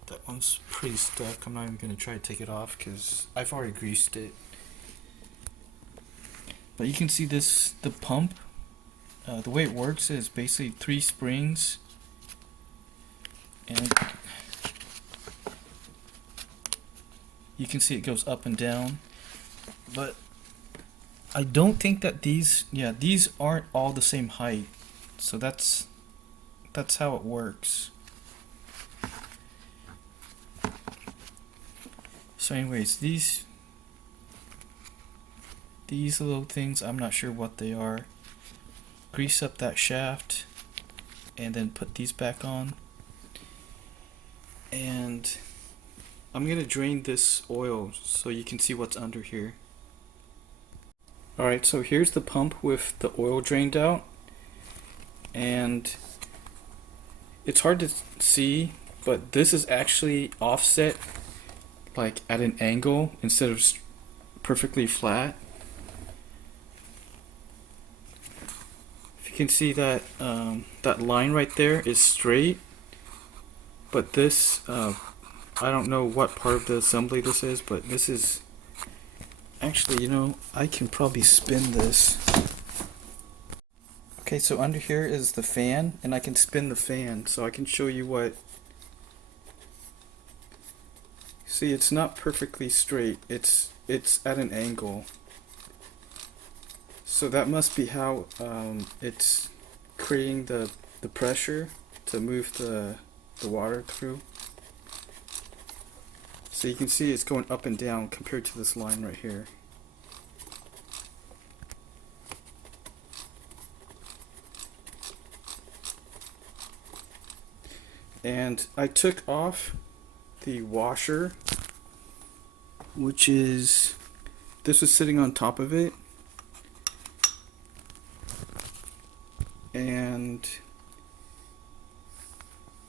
That one's pretty stuck. I'm not even going to try to take it off because I've already greased it. But you can see this, the pump, the way it works is basically 3 springs, and you can see it goes up and down. But I don't think that these aren't all the same height. So that's how it works. So anyways, these little things, I'm not sure what they are. Grease up that shaft and then put these back on. And I'm gonna drain this oil so you can see what's under here. Alright, so here's the pump with the oil drained out. And it's hard to see, but this is actually offset like at an angle instead of perfectly flat. If you can see that that line right there is straight, but this I don't know what part of the assembly this is, but this is actually, you know, I can probably spin this. Okay, so under here is the fan, and I can spin the fan so I can show you what. See, it's not perfectly straight. It's at an angle. So that must be how it's creating the pressure to move the water through. So you can see it's going up and down compared to this line right here. And I took off the washer, which is, this was sitting on top of it, and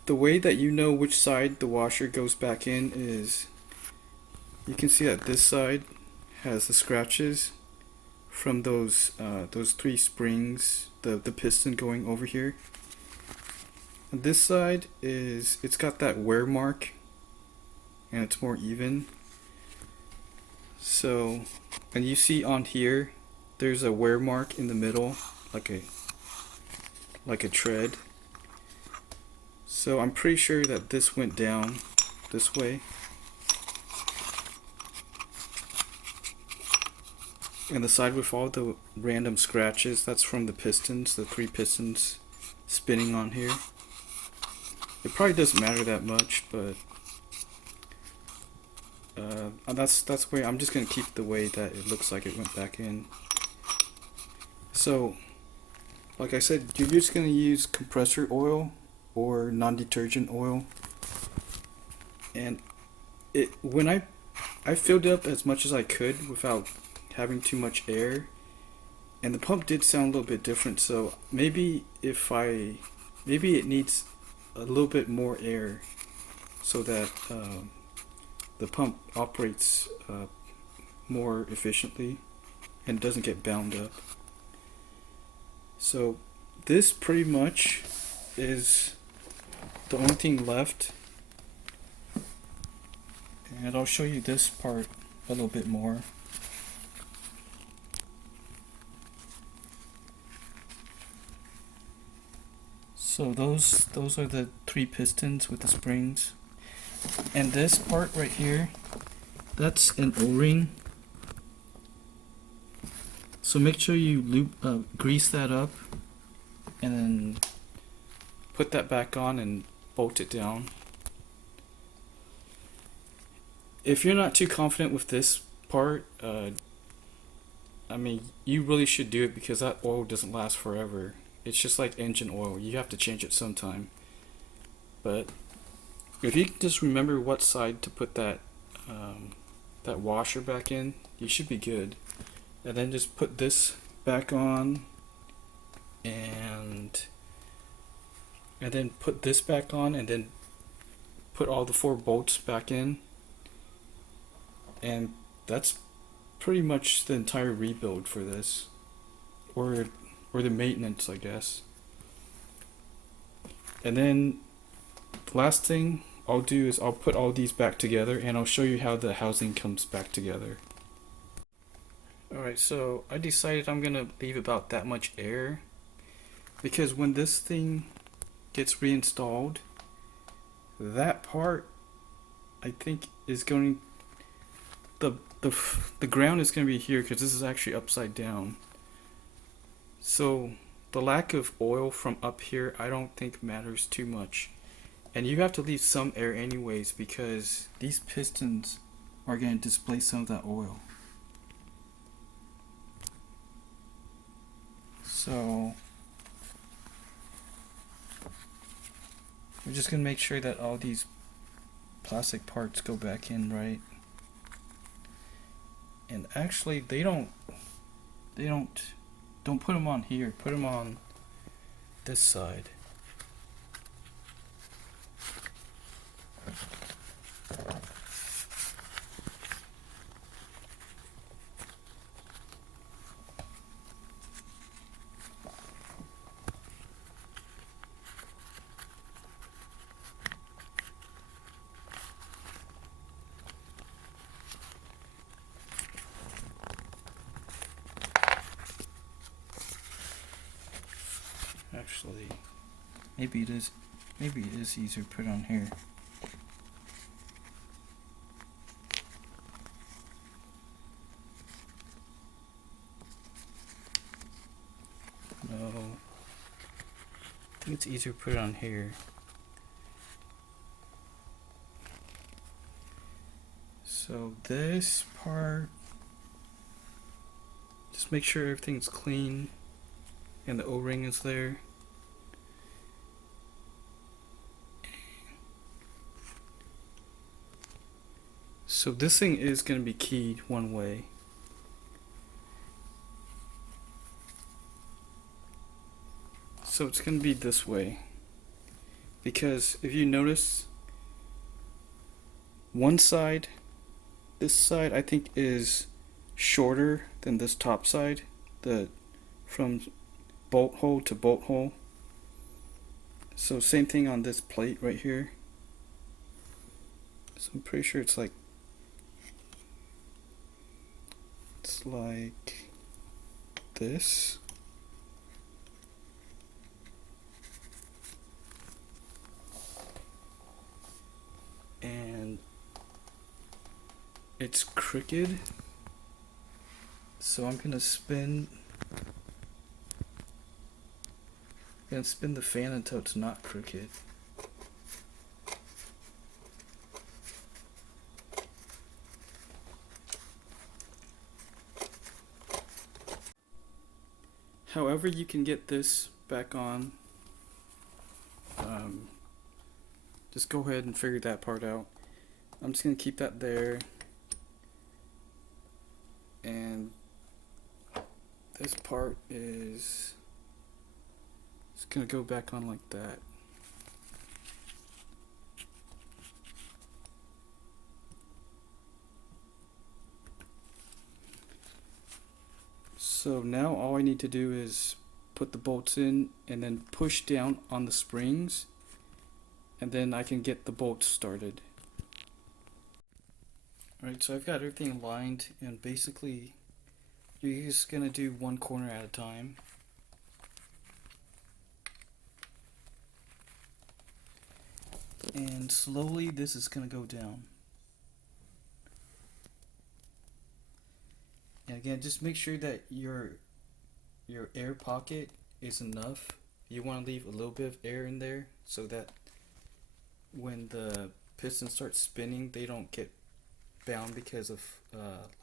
the way that you know which side the washer goes back in is, you can see that this side has the scratches from those 3 springs, the piston going over here. And this side is, it's got that wear mark and it's more even. So, and you see on here there's a wear mark in the middle, like a tread. So I'm pretty sure that this went down this way. And the side with all the random scratches, that's from the pistons, the 3 pistons spinning on here. It probably doesn't matter that much, but that's where I'm just gonna keep the way that it looks like it went back in. So, like I said, you're just gonna use compressor oil or non-detergent oil. And when I filled it up as much as I could without having too much air, and the pump did sound a little bit different. So maybe maybe it needs a little bit more air so that the pump operates more efficiently and doesn't get bound up. So this pretty much is the only thing left, and I'll show you this part a little bit more. So those are the 3 pistons with the springs, and this part right here, that's an O-ring. So make sure you grease that up and then put that back on and bolt it down. If you're not too confident with this part, I mean, you really should do it because that oil doesn't last forever. It's just like engine oil. You have to change it sometime. But if you can just remember what side to put that washer back in, you should be good. And then just put this back on and then put this back on, and then put all the 4 bolts back in, and that's pretty much the entire rebuild for this, or the maintenance, I guess. And then the last thing I'll do is I'll put all these back together, and I'll show you how the housing comes back together. Alright, so I decided I'm gonna leave about that much air, because when this thing gets reinstalled, that part I think is going, the ground is going to be here, because this is actually upside down. So the lack of oil from up here I don't think matters too much, and you have to leave some air anyways, because these pistons are going to displace some of that oil. So we're just going to make sure that all these plastic parts go back in right. And actually don't put them on here, put them on this side. Actually, maybe it is easier to put on here. No, I think it's easier to put it on here. So this part, just make sure everything's clean and the O-ring is there. So this thing is going to be keyed one way. So it's going to be this way, because if you notice, one side, this side I think is shorter than this top side, from bolt hole to bolt hole. So same thing on this plate right here. So I'm pretty sure it's like this. And it's crooked, so I'm gonna spin the fan until it's not crooked. However you can get this back on, just go ahead and figure that part out. I'm just going to keep that there, and this part is just going to go back on like that. So now all I need to do is put the bolts in and then push down on the springs, and then I can get the bolts started. Alright, so I've got everything aligned, and basically you're just gonna do one corner at a time. And slowly this is gonna go down. And again, just make sure that your air pocket is enough. You want to leave a little bit of air in there so that when the piston starts spinning, they don't get bound because of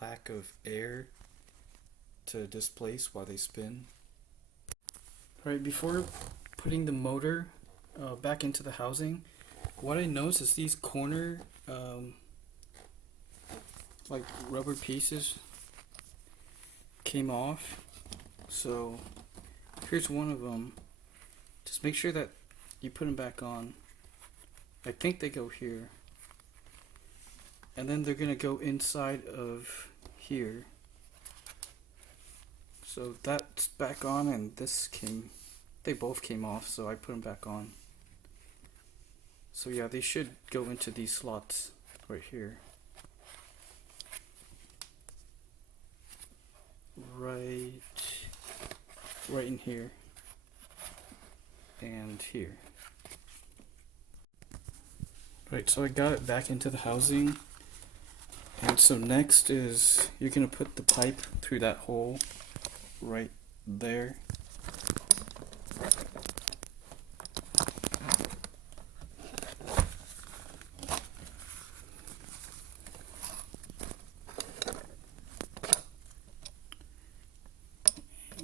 lack of air to displace while they spin. Right, before putting the motor back into the housing, what I noticed is these corner like rubber pieces came off. So here's one of them. Just make sure that you put them back on. I think they go here. And then they're gonna go inside of here. So that's back on, and they both came off, so I put them back on. So yeah, they should go into these slots right here. Right in here. And here. Right, so I got it back into the housing. And so next is you're gonna put the pipe through that hole right there.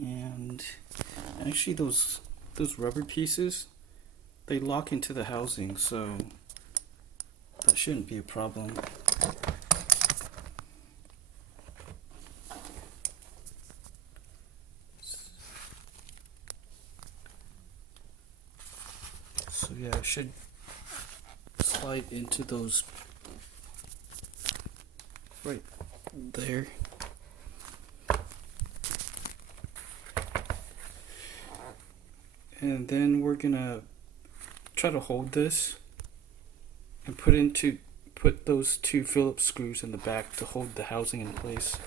And actually those rubber pieces, they lock into the housing, so that shouldn't be a problem. So yeah, it should slide into those right there. And then we're gonna try to hold this and put those two Phillips screws in the back to hold the housing in place.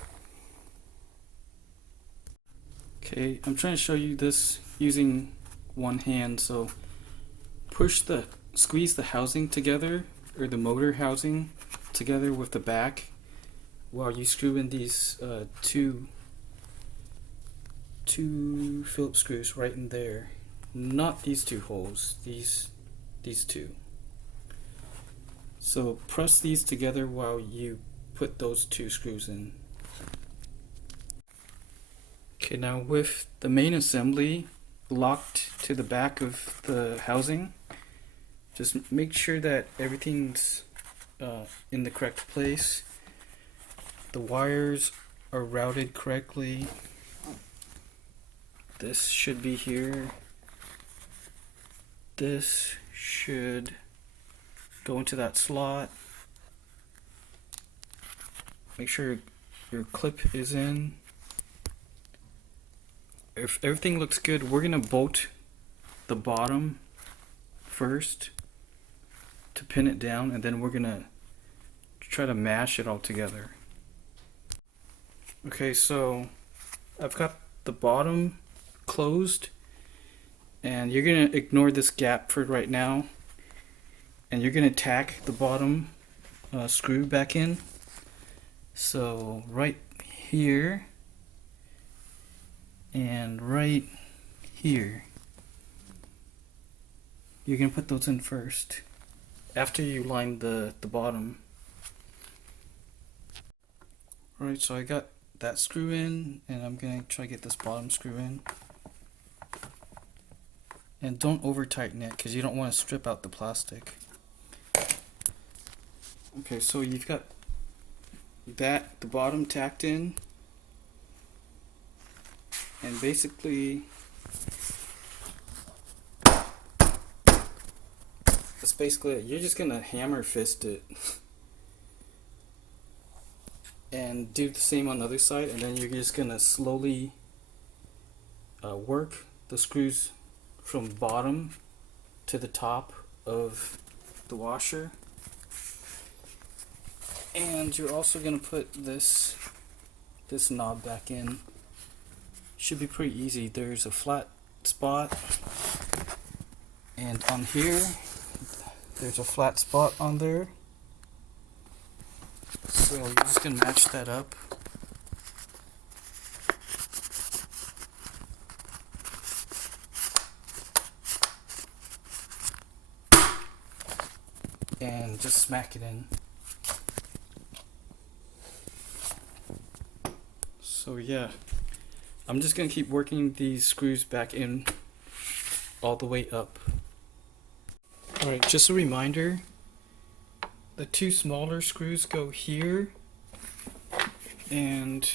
Okay, I'm trying to show you this using one hand, so squeeze the housing together, or the motor housing together with the back, while you screw in these two Phillips screws right in there. Not these two holes, these two. So press these together while you put those two screws in. Okay, now with the main assembly locked to the back of the housing, just make sure that everything's in the correct place. The wires are routed correctly. This should be here. This should go into that slot. Make sure your clip is in. If everything looks good, we're gonna bolt the bottom first to pin it down, and then we're gonna try to mash it all together. Okay, so I've got the bottom closed, and you're gonna ignore this gap for right now, and you're gonna tack the bottom screw back in. So right here and right here, you're gonna put those in first after you line the bottom. Alright, so I got that screw in, and I'm gonna try to get this bottom screw in. And don't over tighten it, because you don't want to strip out the plastic. Okay, so you've got the bottom tacked in, and basically that's basically it. You're just gonna hammer fist it and do the same on the other side, and then you're just gonna slowly work the screws from bottom to the top of the washer. And you're also gonna put this knob back in. Should be pretty easy. There's a flat spot, and on here there's a flat spot on there. So you're just gonna match that up. And just smack it in. So yeah, I'm just gonna keep working these screws back in all the way up. Alright, just a reminder, the two smaller screws go here, and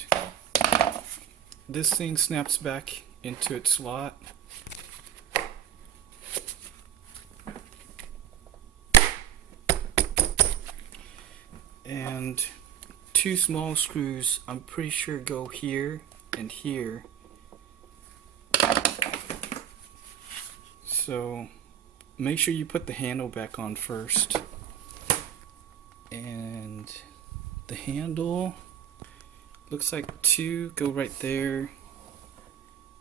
this thing snaps back into its slot, and two small screws, I'm pretty sure, go here and here. So make sure you put the handle back on first. And the handle looks like two go right there,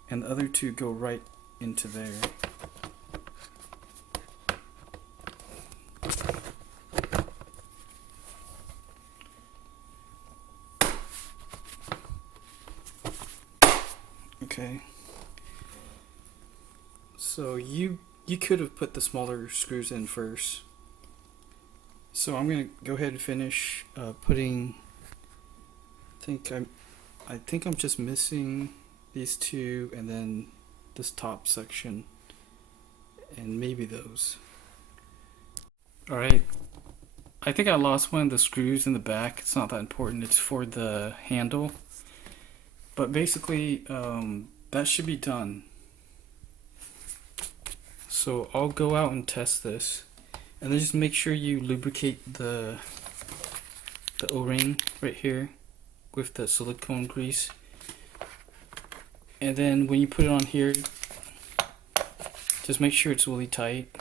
and the other two go right into there. Okay. So you could have put the smaller screws in first. So I'm gonna go ahead and finish putting. I think I'm just missing these two, and then this top section, and maybe those. All right. I think I lost one of the screws in the back. It's not that important. It's for the handle. But basically, that should be done. So I'll go out and test this, and then just make sure you lubricate the O-ring right here with the silicone grease. And then when you put it on here, just make sure it's really tight.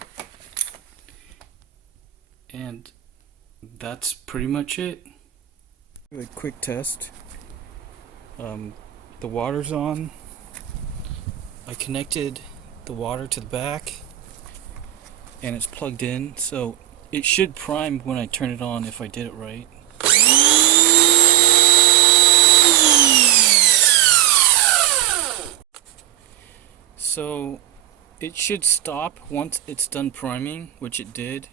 And that's pretty much it. A quick test. The water's on. I connected the water to the back, and it's plugged in, so it should prime when I turn it on if I did it right. So it should stop once it's done priming, which it did.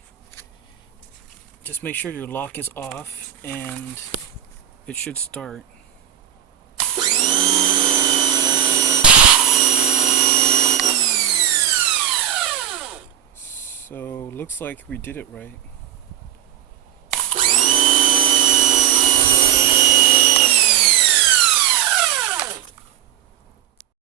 Just make sure your lock is off and it should start. So looks like we did it right.